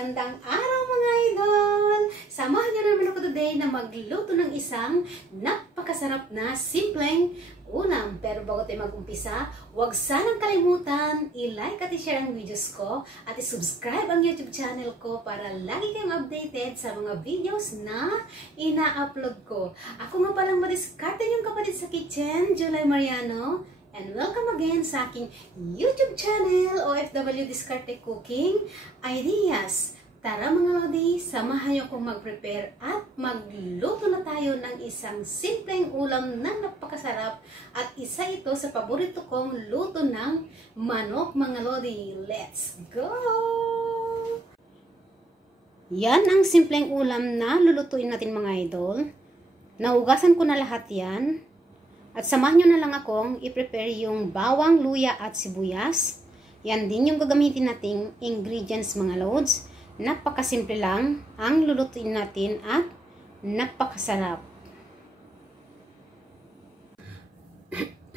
Magandang araw mga idol! Samahan niyo naman ako today na magluto ng isang napakasarap na simpleng ulam. Pero bago tayo mag-umpisa, huwag sanang kalimutan i-like at i-share ang videos ko at i-subscribe ang YouTube channel ko para lagi kayong updated sa mga videos na ina-upload ko. Ako nga palang madiskarte yung kapatid sa kitchen, July Mariano. And welcome again sa aking YouTube channel, OFW Diskarte Cooking Ideas. Tara mga lodi, samahan niyo akong mag-prepare at magluto na tayo ng isang simpleng ulam na napakasarap. At isa ito sa paborito kong luto ng manok mga lodi. Let's go! Yan ang simpleng ulam na lulutuin natin mga idol. Naugasan ko na lahat yan. At samahan nyo na lang akong i-prepare yung bawang, luya at sibuyas. Yan din yung gagamitin nating ingredients mga loads. Napakasimple lang ang lulutuin natin at napakasarap.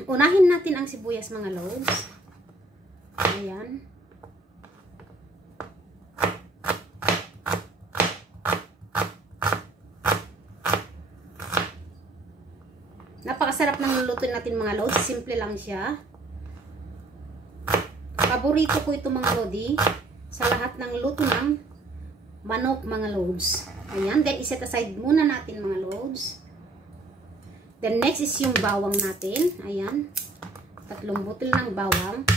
Unahin natin ang sibuyas mga loads. Ayan. Napakasarap ng lulutuin natin mga lods. Simple lang siya. Paborito ko ito mga lodi sa lahat ng luto ng manok mga lods. Ayan. Then iset aside muna natin mga lods. Then next is yung bawang natin. Ayan. 3 butil ng bawang.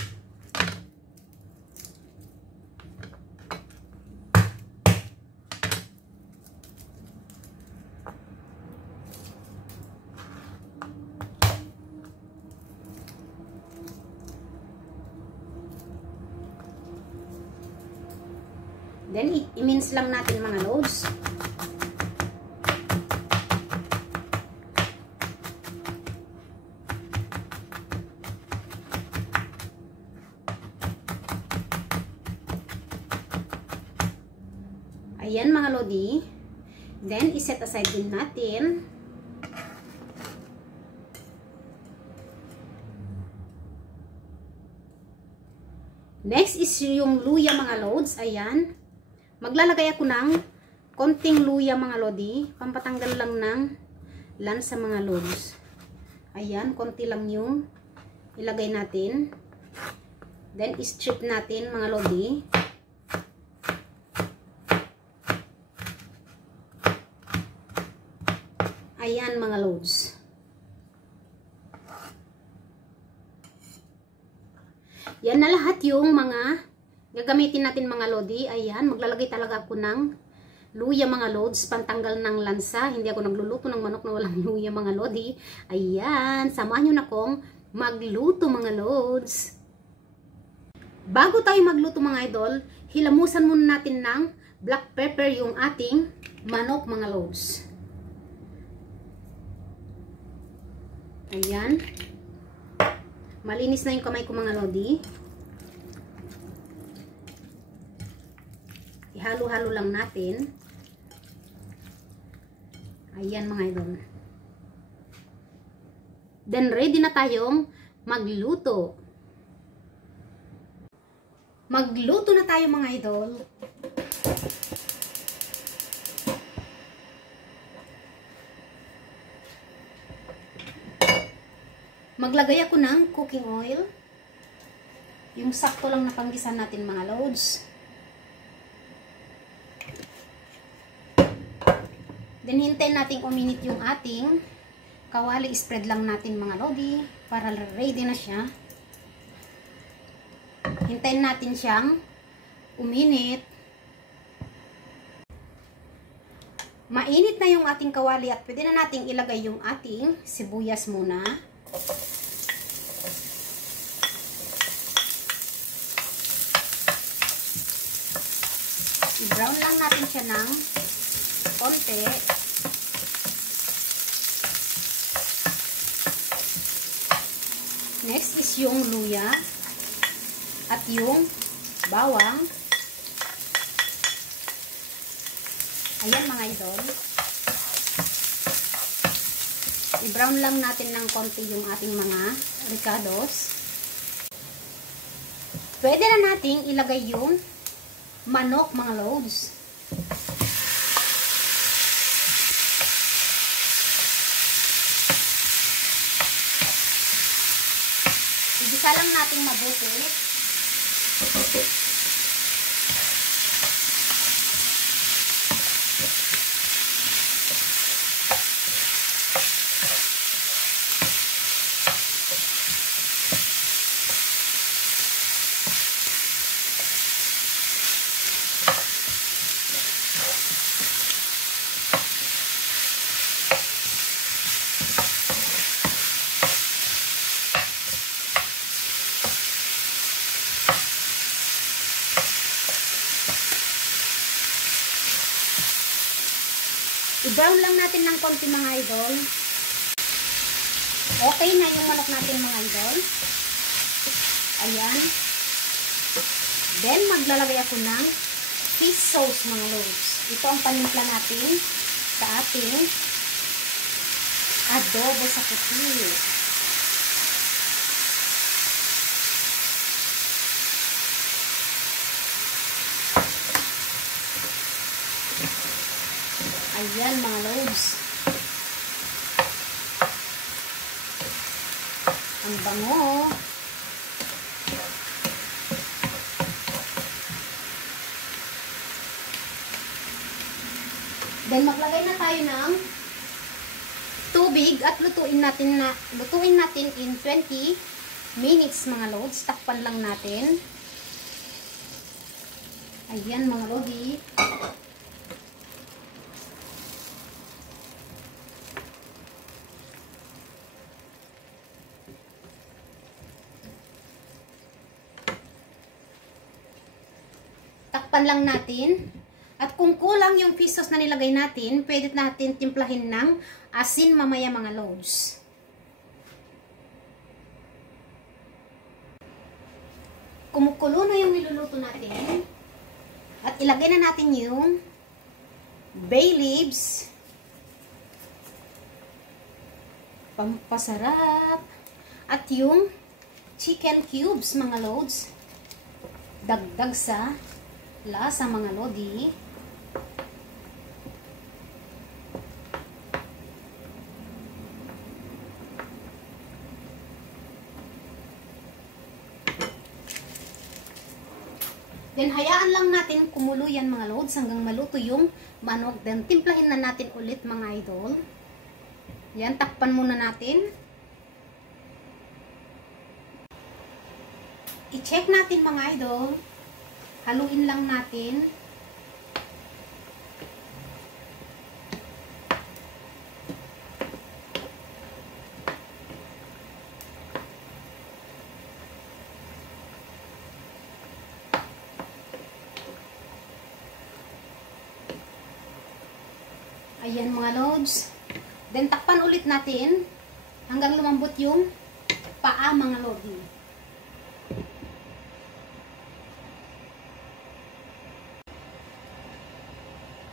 Then, i-mince lang natin mga loads. Ayan mga lodi. Then, iset aside din natin. Next is yung luya mga loads. Ayan. Maglalagay ako ng konting luya mga lodi, pampatanggal lang ng lansa mga lods. Ayan, konti lang yung ilagay natin. Then, strip natin mga lodi. Ayan mga lods. Yan na lahat yung mga gagamitin natin mga lodi. Ayan, maglalagay talaga ako ng luya mga lods, pantanggal ng lansa. Hindi ako nagluluto ng manok na walang luya mga lodi. Ayan, samahan nyo na akong magluto mga lods. Bago tayo magluto mga idol, hilamusan muna natin ng black pepper yung ating manok mga lods. Ayan. Malinis na yung kamay ko mga lodi. Ihalo-halo lang natin. Ayan mga idol. Then ready na tayong magluto. Magluto na tayo mga idol. Maglagay ako ng cooking oil. Yung sakto lang na panggisan natin mga loads. Then, hintayin natin uminit yung ating kawali. Spread lang natin mga lodi para ready na siya. Hintayin natin siyang uminit. Mainit na yung ating kawali at pwede na nating ilagay yung ating sibuyas muna. I-brown lang natin siya ng konti. Next is yung luya at yung bawang. Ayan mga idol. I-brown lang natin ng konti yung ating mga ricados. Pwede na nating ilagay yung manok mga loads. Igisa lang natin mabuti. I-brown lang natin ng konti mga idol. Okay na yung manok natin mga idol. Ayan. Then maglalagay ako ng fish sauce mga loads. Ito ang panimpla natin sa ating adobo sa puti. Ayan mga loads. Ang bango. Then maglagay na tayo ng tubig at lutuin natin in 20 minutes mga loads. Takpan lang natin. Ayan mga lodi. Takpan lang natin. At kung kulang yung fish sauce na nilagay natin, pwede natin timplahin ng asin mamaya mga loads. Kumukulo na yung niluluto natin. At ilagay na natin yung bay leaves. Pampasarap. At yung chicken cubes mga loads. Dagdag sa lasa mga lodi. Then hayaan lang natin kumulo yan mga loads hanggang maluto yung manok. Then timplahin na natin ulit mga idol. Yan, takpan muna natin. I-check natin mga idol. Haluin lang natin. Ayan mga loads. Then takpan ulit natin hanggang lumambot yung paa mga lodi.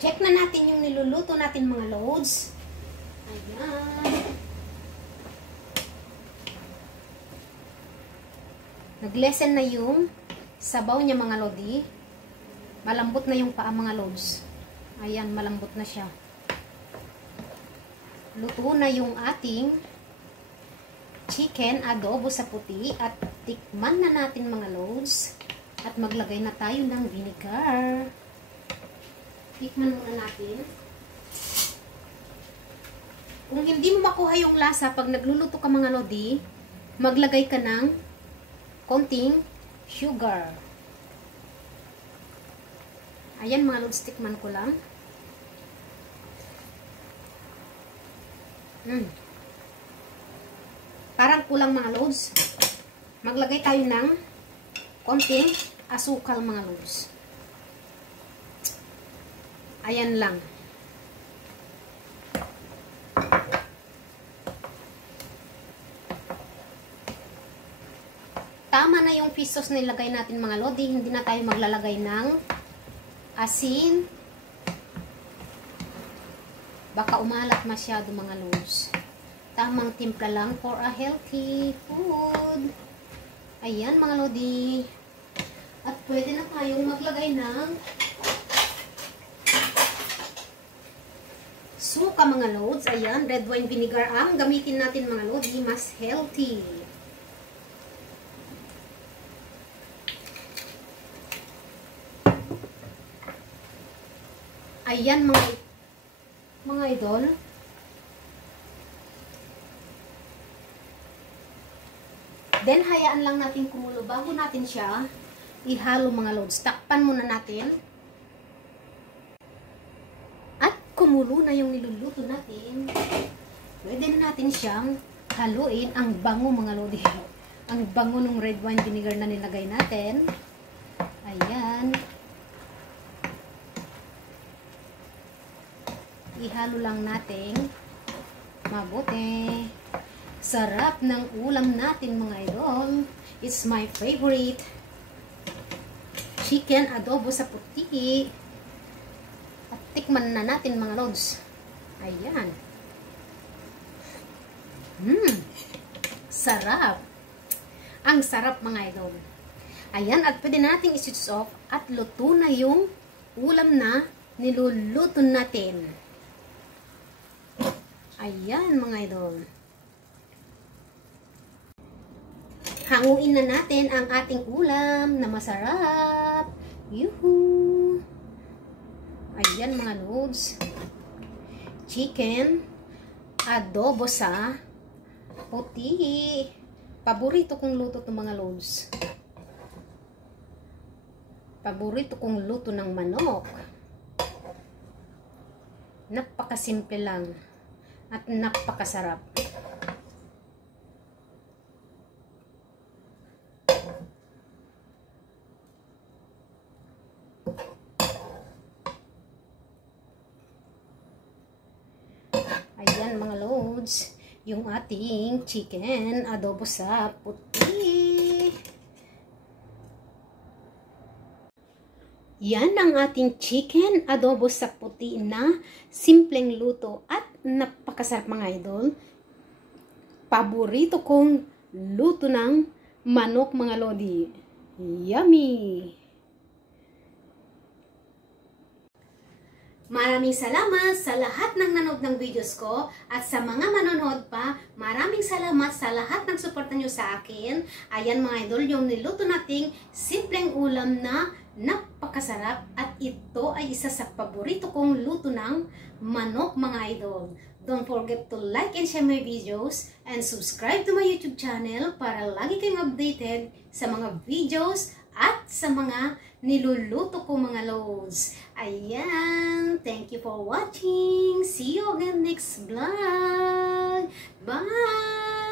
Check na natin yung niluluto natin mga loads. Ayan. Naglesen na yung sabaw niya mga lodi. Malambot na yung paa mga loads. Ayan, malambot na siya. Luto na yung ating chicken adobo sa puti at tikman na natin mga loads. At maglagay na tayo ng vinegar. Tikman muna natin. Kung hindi mo makuha yung lasa pag nagluluto ka mga lodi, maglagay ka ng konting sugar. Ayan mga lods, tikman ko lang. Parang kulang mga lods. Maglagay tayo ng konting asukal mga lods. Ayan lang. Tama na yung fish sauce na ilagay natin mga lodi. Hindi na tayo maglalagay ng asin. Baka umalat masyado mga lods. Tamang timpla lang for a healthy food. Ayan mga lodi. At pwede na tayong maglagay ng suka mga loads. Ayan, red wine vinegar ang gamitin natin mga loads. Mas healthy. Ayan mga idol. Then, hayaan lang natin kumulo. Bago natin siya ihalo mga loads. Takpan muna natin. At kumulo na yung niluluto natin. Pwede na natin siyang haluin. Ang bango mga loads. Ang bango ng red wine vinegar na nilagay natin. Ayan. Ihalo lang natin mabuti. Sarap ng ulam natin mga idol. It's my favorite. Chicken adobo sa puti. At tikman na natin mga lods. Ayan. Sarap. Ang sarap mga idol. Ayan, at pwede natin i-switch off at luto na yung ulam na niluluto natin. Ayan mga idol. Hanguin na natin ang ating ulam na masarap. Yuhu! Ayan mga loads. Chicken adobo sa puti. Paborito kong luto itong mga loads. Paborito kong luto ng manok. Napakasimple lang at napakasarap. Ayan mga loads, yung ating chicken adobo sa puti. Yan ang ating chicken adobo sa puti na simpleng luto at napakasarap mga idol. Paborito kong luto ng manok mga lodi. Yummy! Maraming salamat sa lahat ng nanood ng videos ko at sa mga manonood pa, maraming salamat sa lahat ng suporta nyo sa akin. Ayan mga idol, yung niluto nating simpleng ulam na napakasarap at ito ay isa sa paborito kong luto ng manok mga idol. Don't forget to like and share my videos and subscribe to my YouTube channel para lagi kayong updated sa mga videos at sa mga niluluto ko mga loads. Ayan. Thank you for watching. See you again next vlog. Bye!